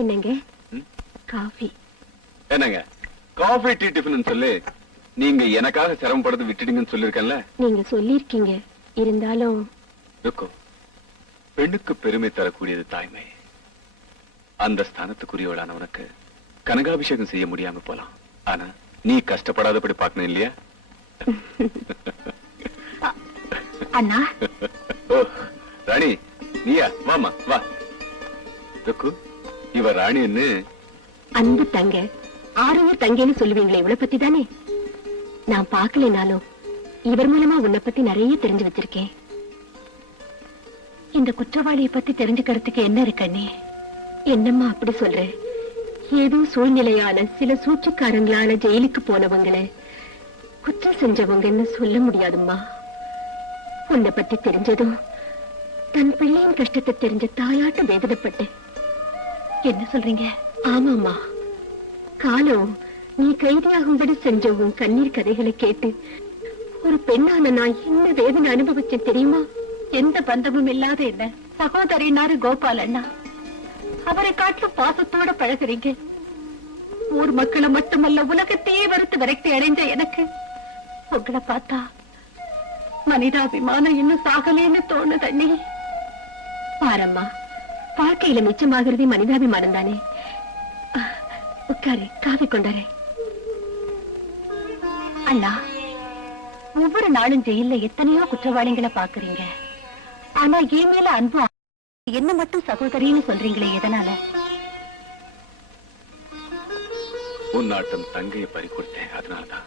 என்னங்க காஃபி? என்னங்க coffee tea tiffin சொல்லி நீங்க எனக்காக சிரமப்படுறது விட்டுட்டீங்கன்னு சொல்லிருக்கேன்ல. நீங்க சொல்லிருக்கீங்க, இருந்தாலும் பெண்ணுக்கு பெருமை தரக்கூடியது தாய்மை. அந்த ஸ்தானத்துக்குரியவளான உனக்கு கனகாபிஷேகம் செய்ய முடியாம போலாம். ஆனா நீ கஷ்டப்படாதபடி பார்க்கணும் இல்லையா? அண்ணா. ராணி நீயா? வாமா வா. இவ ராணின்னு அன்பு தங்க, ஆரோக்கிய தங்கன்னு சொல்லுவீங்களே, இவளை பத்தி தானே? நான் பாக்கலைனாலும் இவர் மூலமா உன்னை பத்தி நிறைய தெரிஞ்சு வச்சிருக்கேன். இந்த குற்றவாளியை பத்தி தெரிஞ்சுக்கிறதுக்கு என்ன இருக்கண்ணே? என்னம்மா அப்படி சொல்ற? ஏதோ சூழ்நிலையால சில சூழ்ச்சிக்காரங்களால ஜெயிலுக்கு போனவங்களை குற்றம் செஞ்சவங்கன்னு சொல்ல முடியாதும்மா. உன்னை பத்தி தெரிஞ்சதும் தன் பிள்ளையின் கஷ்டத்தை தெரிஞ்ச தாயாட்ட வேதனைப்பட்டேன். என்ன சொல்றீங்க? ஆமாம்மா, காலம் நீ கைதியாகும்படி செஞ்ச உன் கண்ணீர் கதைகளை கேட்டு ஒரு பெண்ணான நான் என்ன வேதனை அனுபவிச்சேன் தெரியுமா? எந்த பந்தமும் இல்லாத என்ன சகோதரினாரு கோபால் அண்ணா, அவரை காட்டிலும் பாசத்தோட பழகுறீங்க. ஊர் மக்களை மட்டுமல்ல உலகத்தையே வறுத்து விரக்தி அடைஞ்ச எனக்கு உங்களை பார்த்தா மனிதாபிமானம் இன்னும் சாகலேன்னு தோணுது அண்ணி. பாரம்மா, வாழ்க்கையில மிச்சமாகிறதே மனிதாபிமானம் தானே. உட்காரு, காஃபி கொண்டாரு. அண்ணா, ஒவ்வொரு நாளும் ஜெயில எத்தனையோ குற்றவாளிகளை பாக்குறீங்க. ஆனா என் மேல அன்பு, என்ன மட்டும் சகோதரின்னு சொல்றீங்களே, எதனால? உன்னாட்டம் தங்கையை பறி கொடுத்தேன், அதனாலதான்.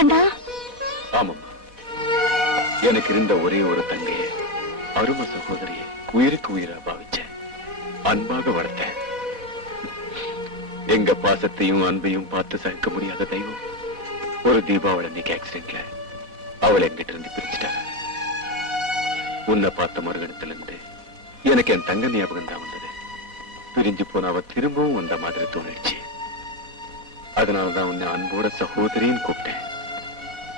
அண்ணா. ஆமாம்மா, எனக்கு இருந்த ஒரே ஒரு தங்கையை, அரும சகோதரியை உயிருக்கு உயிரா பாவிச்சேன், அன்பாக வளர்த்தேன். எங்க பாசத்தையும் அன்பையும் பார்த்து சகிக்க முடியாத தெய்வம் ஒரு தீபாவளி அன்னைக்கு ஆக்சிடென்ட்ல அவளை எங்கிட்ட இருந்து பிரிச்சுட்டாங்க. உன்னை பார்த்த மறுகணத்துல இருந்து எனக்கு என் தங்க ஞாபகம் தான் வந்தது. பிரிஞ்சு போன அவ திரும்பவும் வந்த மாதிரி தோணிடுச்சு. அதனாலதான் உன்னை அன்போட சகோதரின்னு கூப்பிட்டேன்.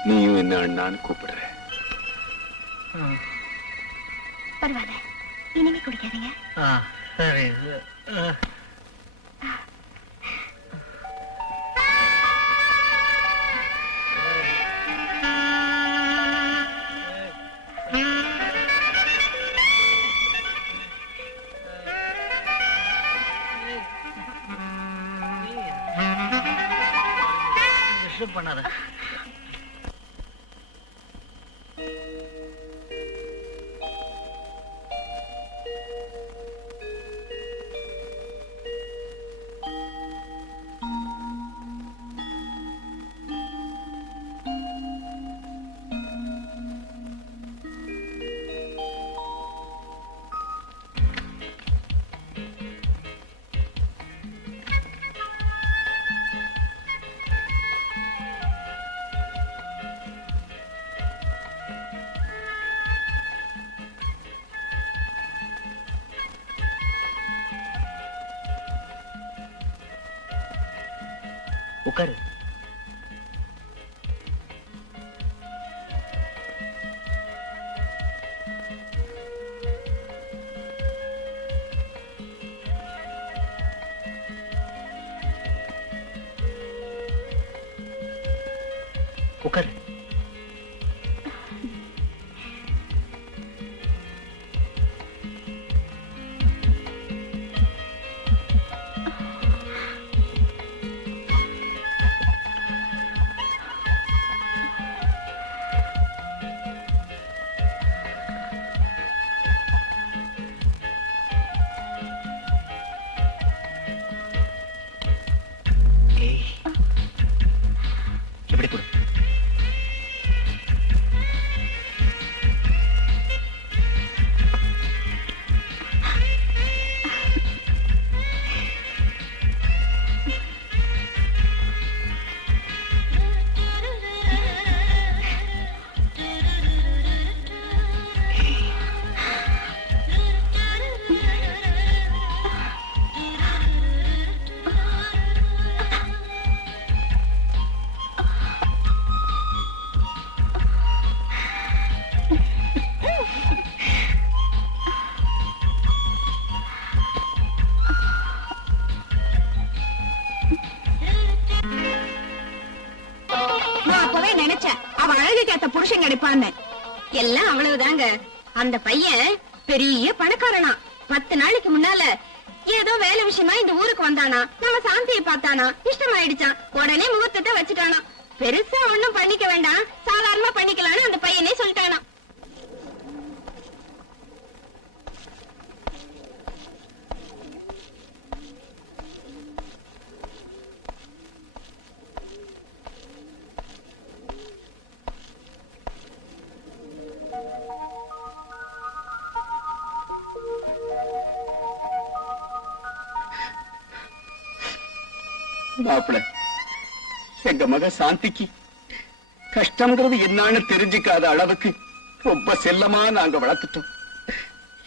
நீயும் என்ன அண்ணான்னு கூப்பிடுற. பரவாயில்ல, இனிமே குடிக்காதீங்க. சரி. பண்ணாத. உட்காரு. உட்காரு. எப்படி கொடு. நினைச்சேன் அவ அழகுக்கு ஏத்த புருஷன் கிடைப்பான்னு. எல்லாம் அவ்வளவுதாங்க. அந்த பையன் பெரிய பணக்காரனா. 10 நாளைக்கு முன்னால ஏதோ வேலை விஷயமா இந்த ஊருக்கு வந்தானா. நம்ம சாந்தியை பார்த்தானா, இஷ்டமாயிடுச்சான். உடனே முகூர்த்தத்தை வச்சுட்டானா. பெருசா ஒண்ணும் பண்ணிக்க வேண்டாம், சாதாரணமா பண்ணிக்கலாம்னு அந்த பையனே சொல்லிட்டானா. மாப்பிள, எங்க மக சாந்திக்கு கஷ்டம்ங்கிறது என்னன்னு தெரிஞ்சுக்காத அளவுக்கு ரொம்ப செல்லமா நாங்க வளர்த்துட்டோம்.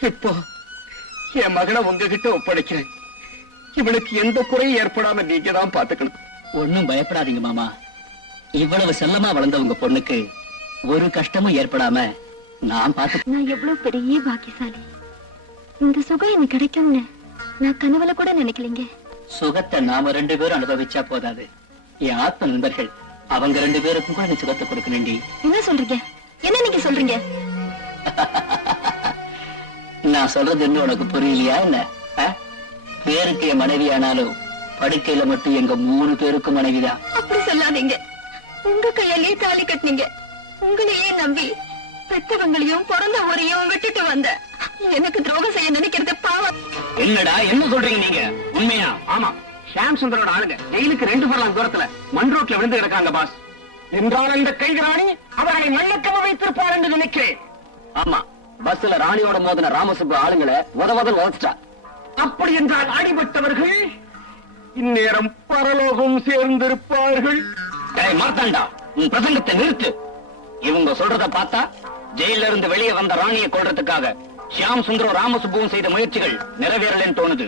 இப்போ என் மகனை உங்ககிட்ட ஒப்படைக்கிறேன். இவனுக்கு எந்த குறையும் ஏற்படாம நீங்க தான் பாத்துக்கணும். ஒண்ணும் பயப்படாதீங்க மாமா. இவ்வளவு செல்லமா வளர்ந்த உங்க பொண்ணுக்கு ஒரு கஷ்டமும் ஏற்படாம நான் பார்த்து. நான் எவ்வளவு பெரிய பாக்கியசாலி. இந்த சுகம் எனக்கு கிடைக்கும்னு நான் கனவுல கூட நினைக்கலீங்க. சுகத்தை நாம 2 பேரும் அனுபவிச்சா போதாது, என் ஆத்ம நண்பர்கள் அவங்க 2 பேருக்கும் கூட நீ சுகத்தை கொடுக்கணும்டி. என்ன சொல்றீங்க? என்ன நீங்க சொல்றீங்க? நான் சொல்றது இன்னும் உனக்கு புரியலையா என்ன? பேருக்கு என் மனைவி ஆனாலும் படுக்கையில மட்டும் எங்க 3 பேருக்கும் மனைவிதான். அப்படி சொல்லாதீங்க. உங்க கையாலே தாலி கட்டினீங்க. உங்களையே நம்பி பெற்றவங்களையும் பிறந்த ஊரையும் விட்டுட்டு வந்த எனக்கு துரோகம் செய்ய நினைக்கிறது பாவம். என்னடா என்ன சொல்றீங்க நீங்க? உண்மையா? ஆமா, ஷாம் சுந்தரோட ஆளுங்க ஜெயிலுக்கு 2 ஃபர்லாங் தூரத்துல மண் ரோட்ல விழுந்து கிடக்காங்க பாஸ். என்றால் அந்த கைதிராணி அவர்களை மண்ணக்கவ வைத்திருப்பார் என்று நினைக்கிறேன். ஆமா, பஸ்ல ராணியோட மோதின ராமசுப்பு ஆளுங்களை உதவதல் உதச்சிட்டா. அப்படி என்றால் அடிபட்டவர்கள் இந்நேரம் பரலோகம் சேர்ந்திருப்பார்கள். மார்த்தாண்டா, உன் பிரசங்கத்தை நிறுத்து. இவங்க சொல்றத பார்த்தா ஜெயில இருந்து வெளியே வந்த ராணியை கொள்றதுக்காக ஷியாம் சுந்தரம் ராமசுப்புவும் செய்த முயற்சிகள் நிறைவேறலன்னு தோணுது.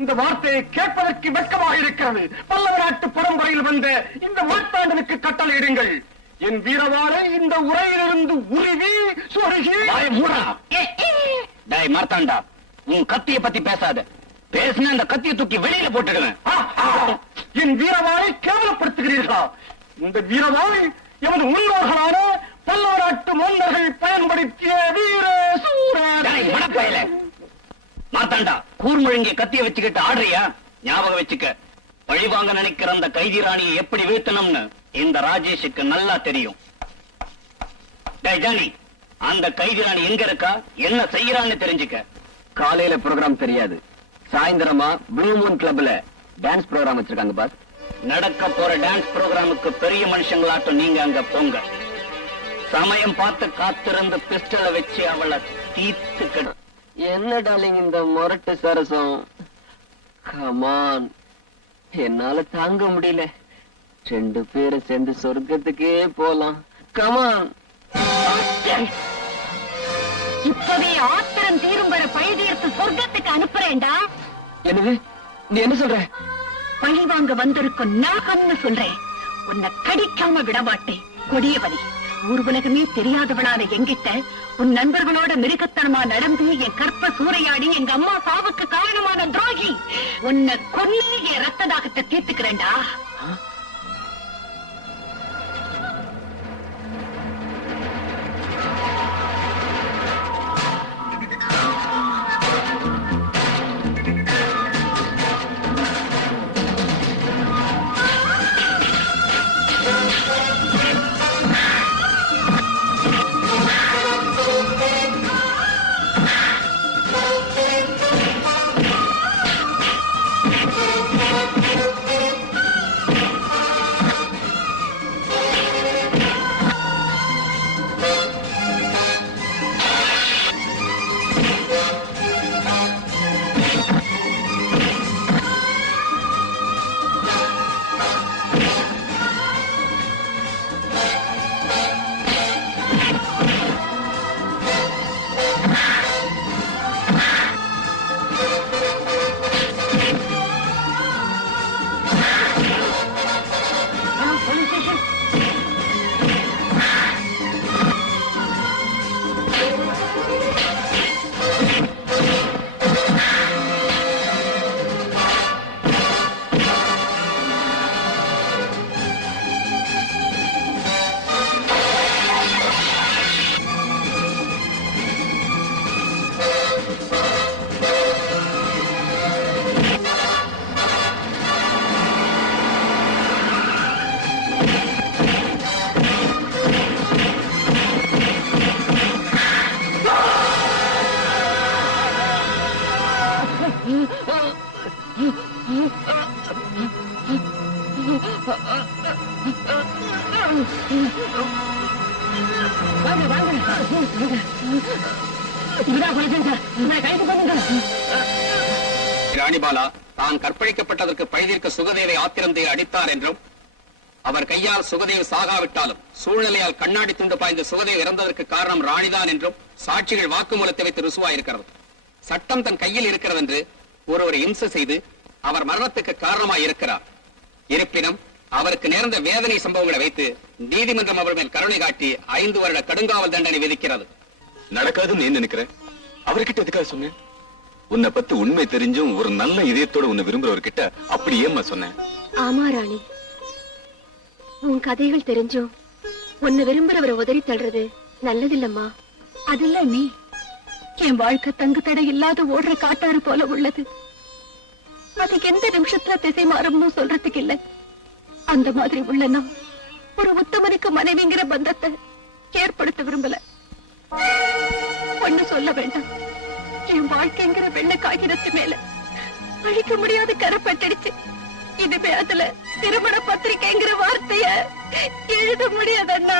இந்த வார்த்தையை கேட்பதற்கு வெட்கமாக இருக்கிறது. பல்லவ நாட்டு பரம்பரையில் வந்த இந்த மார்த்தாண்டனுக்கு கட்டளையிடுங்கள். என் வீரவாளை இந்த உரையிலிருந்து உருவி சொருகி. மார்த்தாண்டா, உன் கத்தியை பத்தி பேசாத. பேசின அந்த கத்தியை தூக்கி வெளியில போட்டுடுவேன். என் வீரவாளை கேவலப்படுத்துகிறீர்களா? இந்த வீரவாளை எமது முன்னோர்களான பல்லவ நாட்டு மன்னர்கள் பயன்படுத்திய வீர சூர. மார்த்தாண்டா, கூர்மொழிங்க கத்திய வச்சுக்கிட்டு ஆடுறியா? ஞாபகம் வச்சுக்க, பழிவாங்க நினைக்கிற அந்த கைதி ராணியை எப்படி வீழ்த்தணும்னு இந்த ராஜேஷுக்கு நல்லா தெரியும். ஜானி, அந்த கைதி ராணி எங்க இருக்கா, என்ன செய்யறான்னு தெரிஞ்சுக்க. காலையில ப்ரோக்ராம் தெரியாது, சாயந்தரமா ப்ளூ மூன் கிளப்ல டான்ஸ் ப்ரோக்ராம் வச்சிருக்காங்க பாஸ். நடக்க போற டான்ஸ் ப்ரோக்ராமுக்கு பெரிய மனுஷங்களாட்டம் நீங்க அங்க போங்க. சமயம் பார்த்து காத்திருந்து பிஸ்டலை வச்சு அவளை தீர்த்துக்கணும். என்ன டார்லிங் இந்த முரட்டு சரசம்? கமான், என்னால தாங்க முடியல. 2 பேரும் சேர்ந்து சொர்க்கத்துக்கே போலாம். கமான். இப்பவே ஆத்திரம் தீரும் வர பழி தீர்த்து சொர்க்கத்துக்கு அனுப்புறேன்டா. என்னது? நீ என்ன சொல்ற? பழி வாங்க வந்திருக்கும் நாகம்னு சொல்றேன். உன்னை கடிக்காம விடமாட்டேன். கொடியவனே, ஊர் உலகமே தெரியாதவளான என்கிட்ட உன் நண்பர்களோட மிருகத்தனமா நடந்து என் கற்ப சூறையாடி எங்க அம்மா சாவுக்கு காரணமான துரோகி. உன்னை கொன்னு என் ரத்த தாகத்தை தீர்த்துக்கிறேன்டா. ராணிபாலா தான் கற்பழிக்கப்பட்டதற்கு பழிதீர்க்க சுகதேவை ஆத்திரந்தையை அடித்தார் என்றும் அவர் கையால் சுகதேவ் சாகாவிட்டாலும் சூழ்நிலையால் கண்ணாடி துண்டு பாய்ந்த சுகதேவ் இறந்ததற்கு காரணம் ராணிதான் என்றும் சாட்சிகள் வாக்குமூலத்தை வைத்து ருசுவாயிருக்கிறது. சட்டம் தன் கையில் இருக்கிறது என்று ஒருவரை இம்சை செய்து அவர் மரணத்துக்கு காரணமாய் இருக்கிறார். இருப்பினும் அவருக்கு நேர்ந்த வேதனை சம்பவங்களை வைத்து நீதிமன்றம் அவர் மேல் கருணை காட்டி 5 வருட கடுங்காவல் தண்டனை விதிக்கிறது. நடக்காதுன்னு ஏன் நினைக்கிறேன்? அவர்கிட்ட எதுக்காக சொன்னேன்? உன்னை பத்தி உண்மை தெரிஞ்சும் ஒரு நல்ல இதயத்தோட உன்னை விரும்புறவர்கிட்ட அப்படி ஏம்மா சொன்னேன்? ஆமா ராணி, உன் கதைகள் தெரிஞ்சும் உன்னை விரும்புறவரை உதறி தள்ளுறது நல்லதில்லம்மா. அதில்ல நீ என் வாழ்க்கை தங்கு தடை இல்லாத ஓடுற காட்டாறு போல உள்ளது. அதுக்கு எந்த நிமிஷத்துல திசை மாறும்னு சொல்றதுக்கு இல்ல. அந்த மாதிரி உள்ளனா ஒரு உத்தமனுக்கு மனைவிங்கிற பந்தத்தை ஏற்படுத்த விரும்பல. ஒண்ணு சொல்ல வேண்டாம், என் வாழ்க்கைங்கிற வெள்ள காகிதத்து மேல அழிக்க முடியாத கரைப்பட்டுடுச்சு. இதுவே அதுல திருமண பத்திரிகைங்கிற வார்த்தைய எழுத முடியாதண்ணா,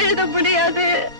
எழுத முடியாது.